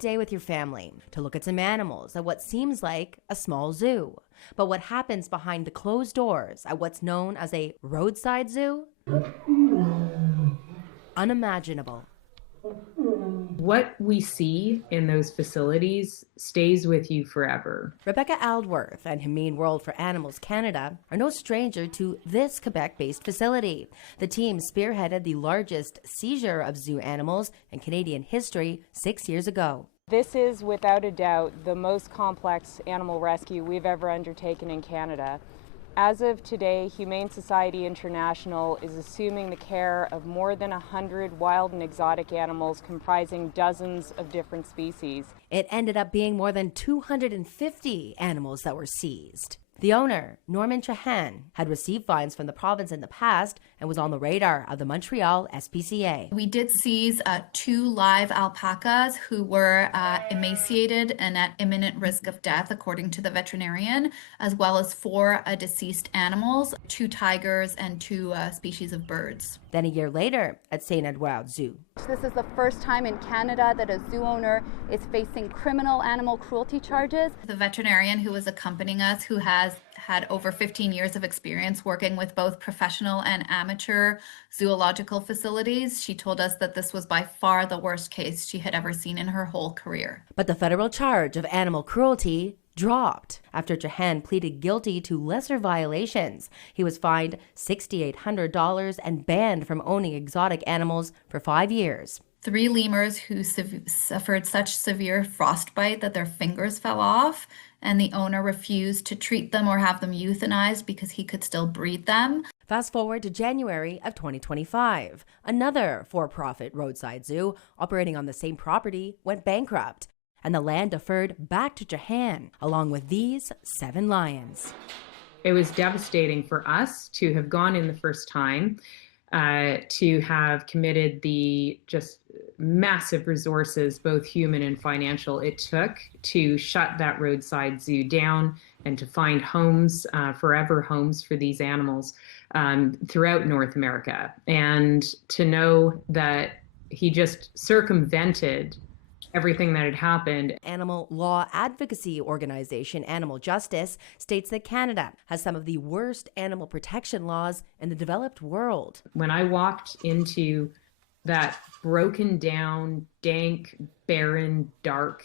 day with your family to look at some animals at what seems like a small zoo. But what happens behind the closed doors at what's known as a roadside zoo? Unimaginable. What we see in those facilities stays with you forever. Rebecca Aldworth and Humane World for Animals Canada are no stranger to this Quebec-based facility. The team spearheaded the largest seizure of zoo animals in Canadian history 6 years ago. This is without a doubt the most complex animal rescue we've ever undertaken in Canada. As of today, Humane Society International is assuming the care of more than 100 wild and exotic animals comprising dozens of different species. It ended up being more than 250 animals that were seized. The owner, Norman Chahan, had received fines from the province in the past and was on the radar of the Montreal SPCA. We did seize 2 live alpacas who were emaciated and at imminent risk of death, according to the veterinarian, as well as 4 deceased animals, 2 tigers and 2 species of birds. Then a year later at St. Edouard Zoo. This is the first time in Canada that a zoo owner is facing criminal animal cruelty charges. The veterinarian who was accompanying us, who has had over 15 years of experience working with both professional and amateur zoological facilities, she told us that this was by far the worst case she had ever seen in her whole career. But the federal charge of animal cruelty dropped after Chahan pleaded guilty to lesser violations. He was fined $6,800 and banned from owning exotic animals for 5 years. 3 lemurs who suffered such severe frostbite that their fingers fell off, and the owner refused to treat them or have them euthanized because he could still breed them. Fast forward to January of 2025. Another for-profit roadside zoo operating on the same property went bankrupt, and the land deferred back to Chahan, along with these 7 lions. It was devastating for us to have gone in the first time, to have committed the just massive resources, both human and financial, it took to shut that roadside zoo down and to find homes, forever homes for these animals throughout North America. And to know that he just circumvented everything that had happened. Animal law advocacy organization Animal Justice states that Canada has some of the worst animal protection laws in the developed world. When I walked into that broken down, dank, barren, dark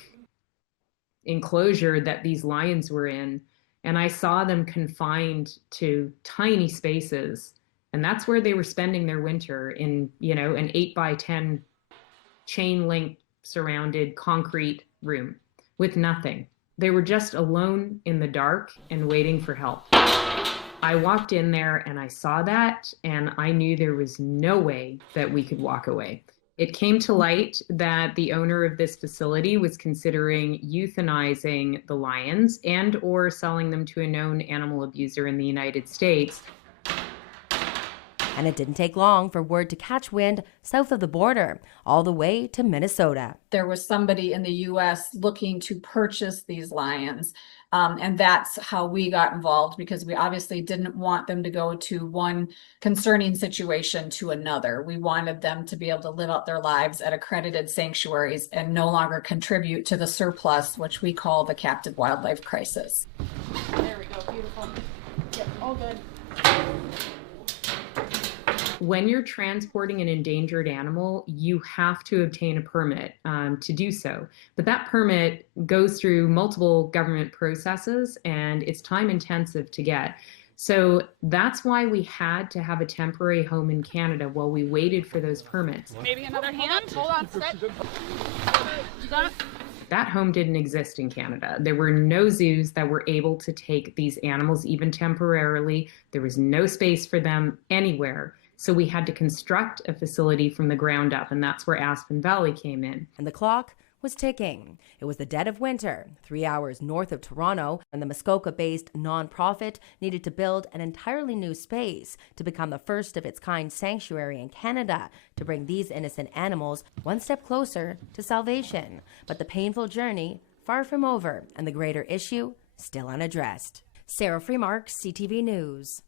enclosure that these lions were in, and I saw them confined to tiny spaces, and that's where they were spending their winter, in, you know, an 8x10 chain link surrounded concrete room with nothing. They were just alone in the dark and waiting for help. I walked in there and I saw that, and I knew there was no way that we could walk away. It came to light that the owner of this facility was considering euthanizing the lions and or selling them to a known animal abuser in the United States. And it didn't take long for word to catch wind south of the border, all the way to Minnesota. There was somebody in the U.S. looking to purchase these lions. And that's how we got involved, because we obviously didn't want them to go to one concerning situation to another. We wanted them to be able to live out their lives at accredited sanctuaries and no longer contribute to the surplus, which we call the captive wildlife crisis. There we go, beautiful. Yep, all good. When you're transporting an endangered animal, you have to obtain a permit to do so. But that permit goes through multiple government processes, and it's time intensive to get. So that's why we had to have a temporary home in Canada while we waited for those permits. Maybe another hand? Hold on, set. You got it? That home didn't exist in Canada. There were no zoos that were able to take these animals even temporarily. There was no space for them anywhere. So we had to construct a facility from the ground up, and that's where Aspen Valley came in. And the clock was ticking. It was the dead of winter, 3 hours north of Toronto, and the Muskoka-based nonprofit needed to build an entirely new space to become the first of its kind sanctuary in Canada to bring these innocent animals one step closer to salvation. But the painful journey far from over, and the greater issue still unaddressed. Sarah Freemark, CTV News.